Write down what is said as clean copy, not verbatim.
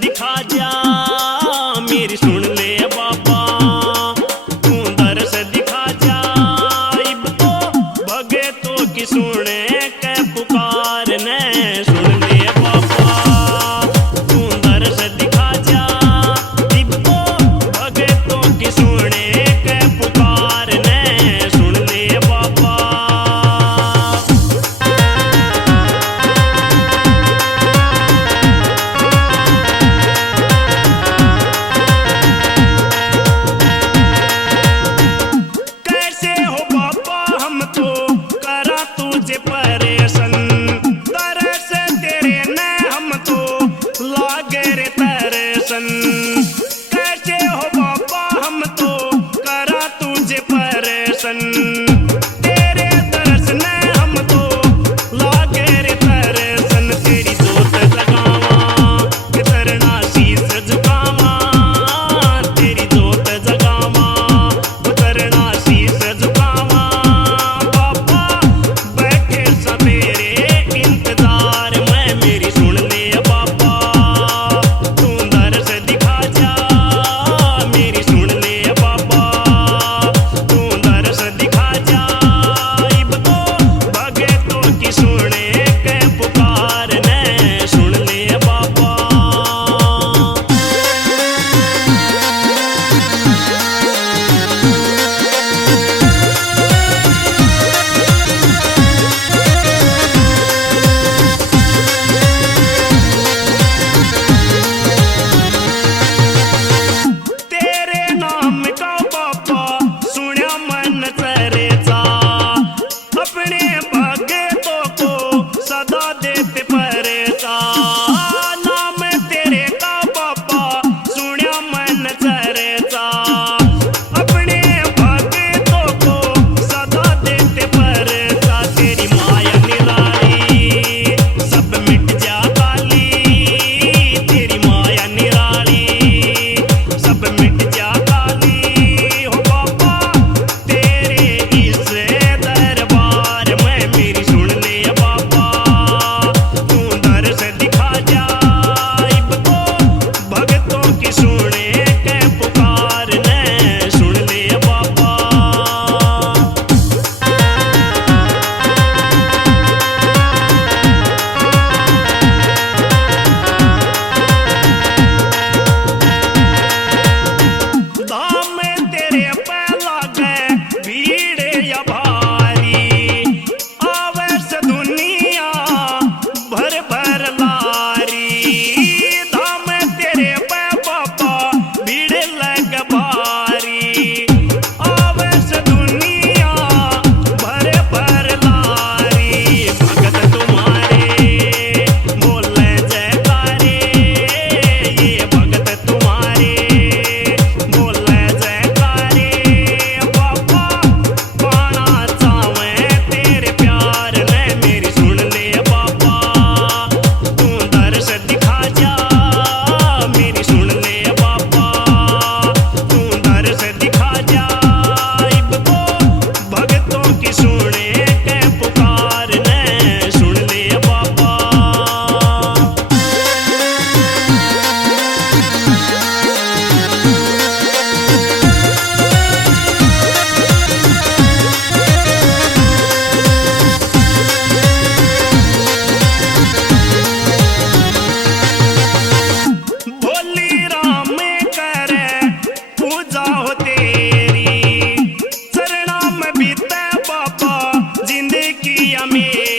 दिखा जा मेरी सुन ले बाबा तू दर्श दिखा जा इब तो भगतों की सुने के पुकार ने सुन ले बाबा तू दर्श दिखा जा इब तो भगतों की सुने के पुकार ने सुन ले बाबा। कैसे हो बाबा हम तो करा तुझे परेशान तेरे दर्शन हम तो लागे रे तरसन तेरी जोत जगावा के तरना शीस झुकावा तेरी जोत जगावा उतरना शीस झुकावा बाबा बैठे सवेरे इंतजार में मेरी सुन ले बाबा तू दर्श दिखा जा मेरी सुन ले बाबा तू दर्श दिखा जा इब तो भगतों की सुने के पुकार ने सुन ले बाबा। तेरे नाम का बाबा सुन्या मन चरेचा अपने भगतों को सदा देते परेचा नाम तेरे का बाबा सुन्या मन चरेचा अपने भगतों को सदा देते परेचा तेरी माया निराली सब मिट जा काली तेरी माया निराली सब मिट जा काली हो बाबा तेरे इस दरबार में मेरी सुन ले बाबा तू दर्श दिखा जा इब तो भगतों की सुने के पुकार ने सुन ले बाबा। धाम तेरे पे लागे भीड़ या भारी आवे से दुनिया भर भर लारी धाम तेरे पे बाबा भीड़ लग भारी आवे से दुनिया भर भर लारी भगत तुम्हारे बोले जयकारे ये भगत तुम्हारे बोले जयकारे बाबा पाना चावे तेरे प्यार ने मेरी सुन ले बाबा तू दर्श दिखा जा मेरी सुन ले बाबा तू दर्श दिखा जा इब तो भगतों की सुने के पुकार ने सुन ले बाबा। भोली राम करे पूजा हो तेरी चरणा में बीते बाबा जिंदगी मेरी